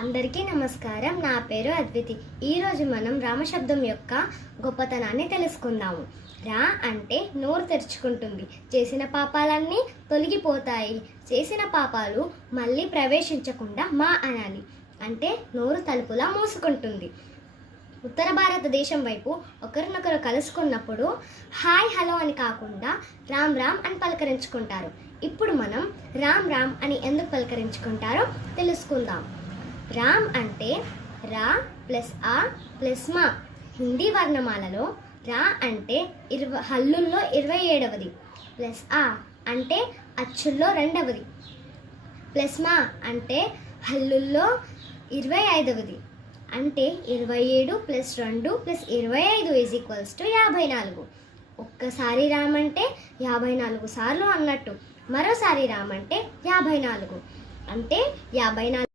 అందరికీ నమస్కారం. నా పేరు అద్వితి. ఈరోజు మనం రామశబ్దం యొక్క గొప్పతనాన్ని తెలుసుకుందాము. రా అంటే నోరు తెరుచుకుంటుంది, చేసిన పాపాలన్నీ తొలగిపోతాయి. చేసిన పాపాలు మళ్ళీ ప్రవేశించకుండా మా అనాలి, అంటే నోరు తలుపులా మూసుకుంటుంది. ఉత్తర భారతదేశం వైపు ఒకరినొకరు కలుసుకున్నప్పుడు హాయ్ హలో అని కాకుండా రామ్ రామ్ అని పలకరించుకుంటారు. ఇప్పుడు మనం రామ్ రామ్ అని ఎందుకు పలకరించుకుంటారో తెలుసుకుందాం. రామ్ అంటే రా ప్లస్ ఆ ప్లస్ మా. హిందీ వర్ణమాలలో రా అంటే హల్లుల్లో 27వది, ప్లస్ ఆ అంటే అచ్చుల్లో 2వది, ప్లస్ మా అంటే హల్లుల్లో 25వది. అంటే 27 + 2 + 25 = 54. ఒక్కసారి రామ్ అంటే 54 సార్లు అన్నట్టు. మరోసారి రామ్ అంటే 54, అంటే 54